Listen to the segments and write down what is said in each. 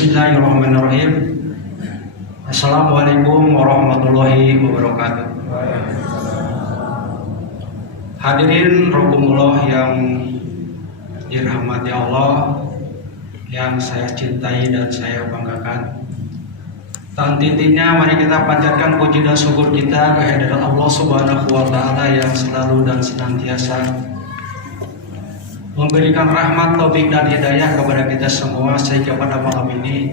Bismillahirrahmanirrahim. Assalamualaikum warahmatullahi wabarakatuh. Hadirin rahimakumullah yang dirahmati Allah, yang saya cintai dan saya banggakan. Tantinya mari kita panjatkan puji dan syukur kita kehadirat Allah Subhanahu wa taala yang selalu dan senantiasa memberikan rahmat, taufik dan hidayah kepada kita semua, sehingga pada malam ini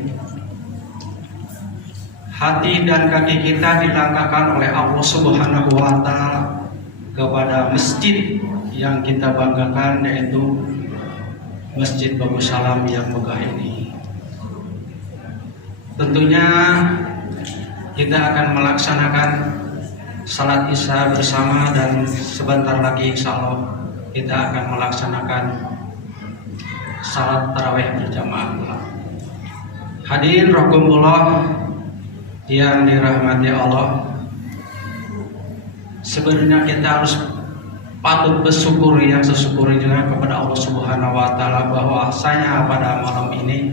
hati dan kaki kita dilangkahkan oleh Allah Subhanahu wa taala kepada masjid yang kita banggakan, yaitu Masjid Bagus Salam yang megah ini. Tentunya kita akan melaksanakan salat Isya bersama, dan sebentar lagi insya Allah kita akan melaksanakan salat tarawih berjamaah. Hadirin rahimakumullah yang dirahmati Allah, sebenarnya kita harus patut bersyukur yang sesyukurnya kepada Allah Subhanahu wa taala bahwasanya pada malam ini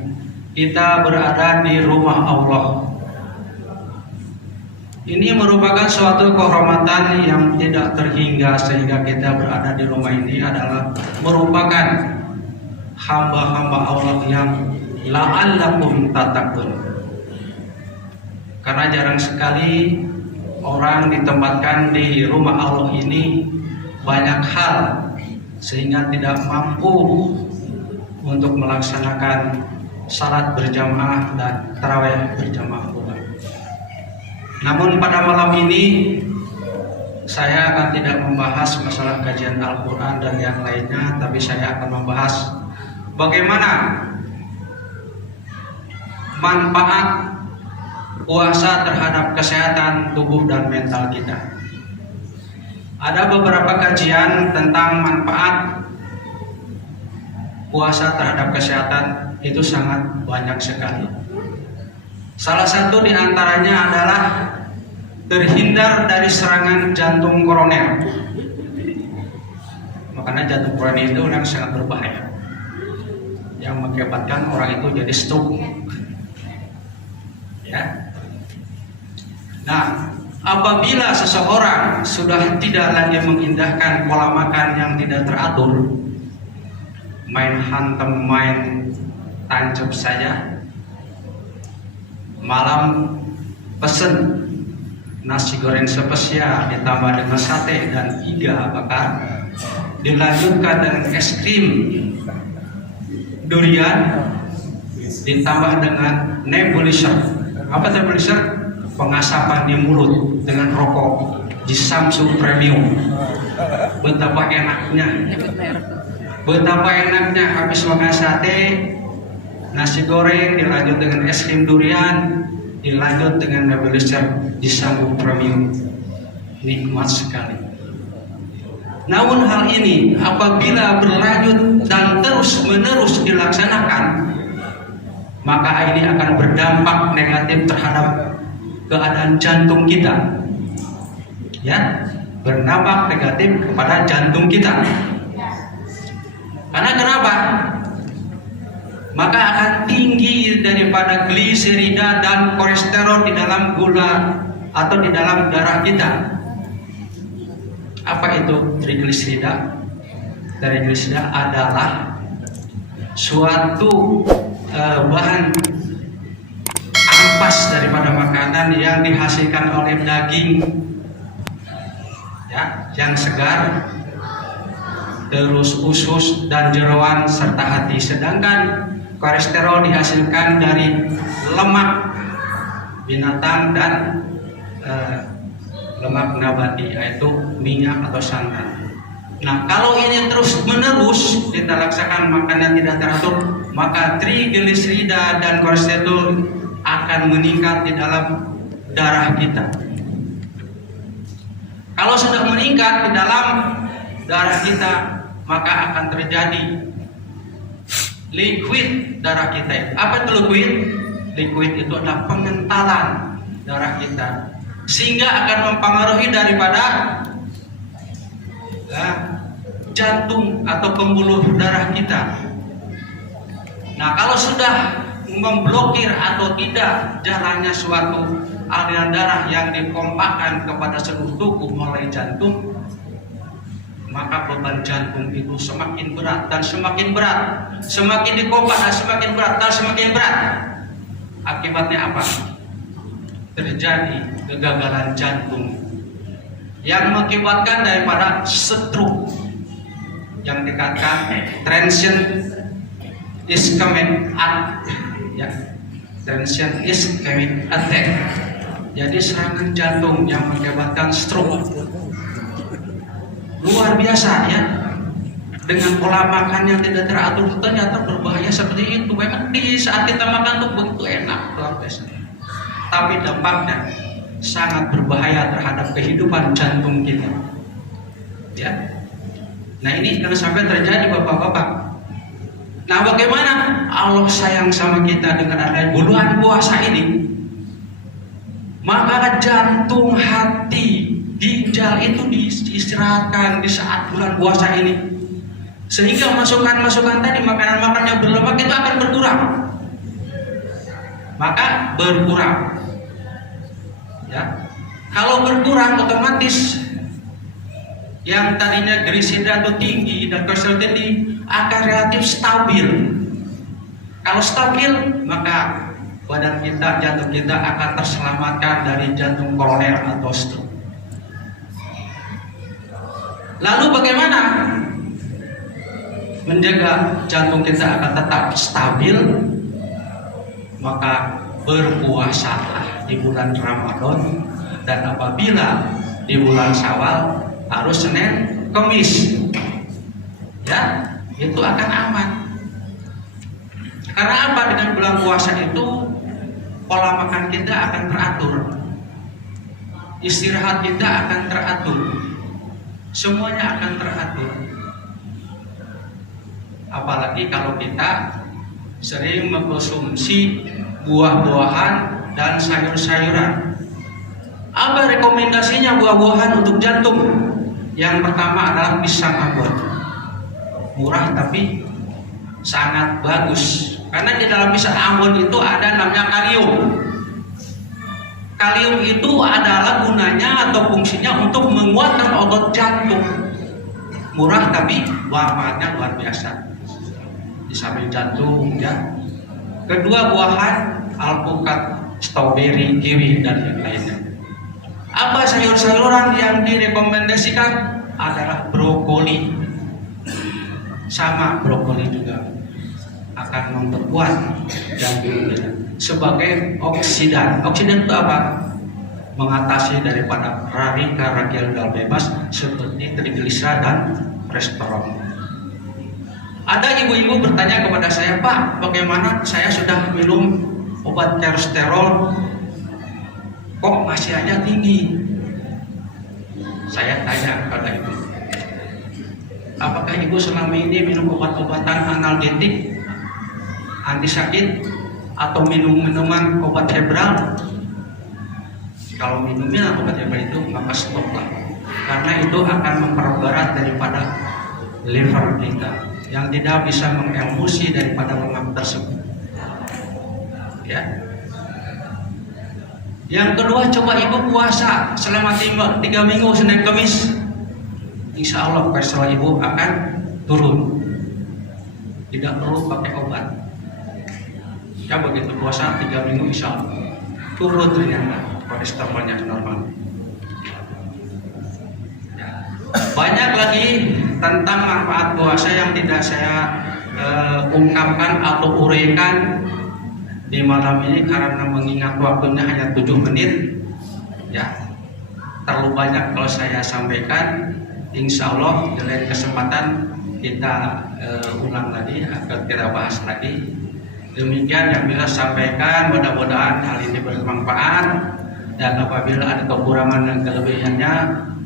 kita berada di rumah Allah. Ini merupakan suatu kehormatan yang tidak terhingga, sehingga kita berada di rumah ini adalah merupakan hamba-hamba Allah yang la'allakum tattaqun. Karena jarang sekali orang ditempatkan di rumah Allah ini banyak hal sehingga tidak mampu untuk melaksanakan salat berjamaah dan tarawih berjamaah pula. Namun pada malam ini saya akan tidak membahas masalah kajian Al-Quran dan yang lainnya, tapi saya akan membahas bagaimana manfaat puasa terhadap kesehatan tubuh dan mental kita. Ada beberapa kajian tentang manfaat puasa terhadap kesehatan, itu sangat banyak sekali. Salah satu di antaranya adalah terhindar dari serangan jantung koroner. Makanya jantung koroner itu yang sangat berbahaya, yang mengakibatkan orang itu jadi stroke. Ya. Nah, apabila seseorang sudah tidak lagi mengindahkan pola makan yang tidak teratur, main hantem, main tancap saja, malam pesen nasi goreng spesial ditambah dengan sate dan iga bakar, dilanjutkan dengan es krim durian, ditambah dengan nebulizer. Apa nebulizer? Pengasapan di mulut dengan rokok di Samsung Premium. Betapa enaknya habis makan sate, nasi goreng dilanjut dengan es krim durian, dilanjut dengan nebulizer di Samsung Premium. Nikmat sekali. Namun hal ini apabila berlanjut dan terus menerus dilaksanakan, maka ini akan berdampak negatif terhadap keadaan jantung kita. Ya, berdampak negatif kepada jantung kita. Karena kenapa? Maka akan tinggi daripada gliserida dan kolesterol di dalam gula atau di dalam darah kita. Apa itu trigliserida? Trigliserida adalah suatu bahan ampas daripada makanan yang dihasilkan oleh daging, ya, yang segar, terus usus dan jeroan serta hati. Sedangkan kolesterol dihasilkan dari lemak binatang dan lemak nabati, yaitu minyak atau santan. Nah, kalau ini terus menerus kita laksanakan makanan tidak teratur, maka trigliserida dan kolesterol akan meningkat di dalam darah kita. Kalau sudah meningkat di dalam darah kita, maka akan terjadi liquid darah kita. Apa itu liquid? Liquid itu adalah pengentalan darah kita, sehingga akan mempengaruhi daripada jantung atau pembuluh darah kita. Nah, kalau sudah memblokir atau tidak jalannya suatu aliran darah yang dikompakkan kepada seluruh tubuh mulai jantung, maka beban jantung itu semakin berat dan semakin berat, semakin dikompak dan semakin berat dan semakin berat. Akibatnya apa? Terjadi kegagalan jantung yang mengakibatkan daripada stroke yang dikatakan transient ischemic attack, ya, transient ischemic attack. Jadi serangan jantung yang mengakibatkan stroke. Luar biasa ya. Dengan pola makan yang tidak teratur ternyata berbahaya seperti itu. Memang di saat kita makan tuh begitu enak, luar biasa. Tapi dampaknya sangat berbahaya terhadap kehidupan jantung kita. Ya. Nah ini jangan sampai terjadi bapak-bapak. Nah bagaimana Allah sayang sama kita dengan adanya bulan puasa ini? Maka jantung, hati, ginjal itu diistirahatkan di saat bulan puasa ini. Sehingga masukan-masukan tadi, makanan-makanan yang berlemak itu akan berkurang. Maka berkurang. Ya. Kalau berkurang otomatis yang tadinya glisida itu tinggi dan kolesterol tinggi akan relatif stabil. Kalau stabil maka badan kita, jantung kita akan terselamatkan dari jantung koroner atau stroke. Lalu bagaimana menjaga jantung kita akan tetap stabil? Maka berpuasalah di bulan Ramadan, dan apabila di bulan Syawal harus Senin Kamis, ya itu akan aman. Karena apa? Dengan bulan puasa itu pola makan kita akan teratur, istirahat kita akan teratur, semuanya akan teratur. Apalagi kalau kita sering mengkonsumsi buah-buahan dan sayur-sayuran. Apa rekomendasinya buah-buahan untuk jantung? Yang pertama adalah pisang Ambon. Murah tapi sangat bagus. Karena di dalam pisang Ambon itu ada namanya kalium. Kalium itu adalah gunanya atau fungsinya untuk menguatkan otot jantung. Murah tapi manfaatnya luar biasa. Di samping jantung, ya. Kedua buahan alpukat, stroberi, kiwi dan yang lainnya. Apa sayur-sayuran yang direkomendasikan? Adalah brokoli. Sama brokoli juga akan memperkuat jantung kita sebagai oksidan. Oksidan itu apa? Mengatasi daripada radikal bebas seperti trigliserida dan kolesterol. Ada ibu-ibu bertanya kepada saya, Pak, bagaimana saya sudah minum obat kolesterol kok masih aja tinggi? Saya tanya kepada ibu, apakah ibu selama ini minum obat-obatan analgetik, anti sakit, atau minum minuman obat herbal? Kalau minumnya obat herbal itu maka stoplah, karena itu akan memperberat daripada liver kita yang tidak bisa mengemulsi daripada lemak tersebut. Ya. Yang kedua, coba ibu puasa selama 3 minggu Senin Kamis. Insya Allah kolesterol ibu akan turun. Tidak perlu pakai obat. Ya begitu puasa 3 minggu insya Allah turun ternyata kolesterolnya normal. Banyak lagi tentang manfaat puasa yang tidak saya ungkapkan atau uraikan di malam ini karena mengingat waktunya hanya 7 menit. Ya, terlalu banyak kalau saya sampaikan. Insya Allah di lain kesempatan kita ulang lagi akan kita bahas lagi. Demikian yang bisa sampaikan, mudah-mudahan hal ini bermanfaat, dan apabila ada kekurangan dan kelebihannya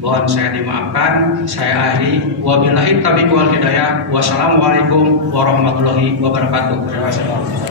mohon saya dimaafkan. Saya akhiri, wabillahi taufiq wal hidayah. Wassalamualaikum warahmatullahi wabarakatuh. Terima kasih.